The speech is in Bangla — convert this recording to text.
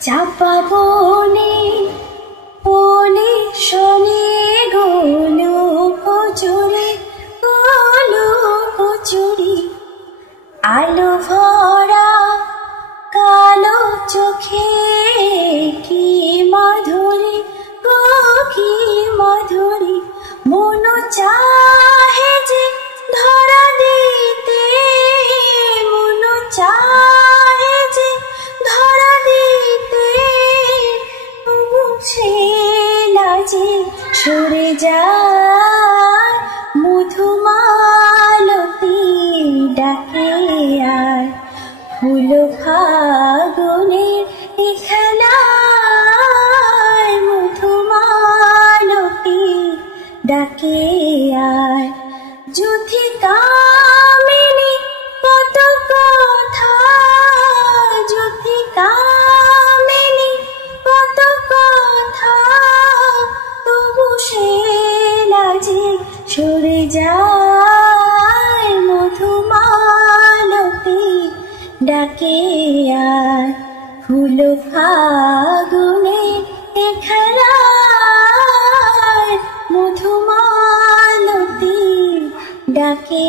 চাপা বনে বনে শনে গোলো কচুরি আলো ভরা কালো চোখে কি মাধুরী গো কি মাধুরী মন চাহে যে ধরা দিতে মন চাহে যে ধরা দিতে সে না যে সরে যায় মধুমালতী ডাকে আর ফুল ফাগুনের খেলায় মধুমালতী ডাকে আর যুথি কামিনী কত কথা যুথি কামিনী কত কথা তবু সে লাজে সরে যায় মধুমালতী ডাকে আর ফুল ফাগুনে খেলায় মধুমালতী ডাকে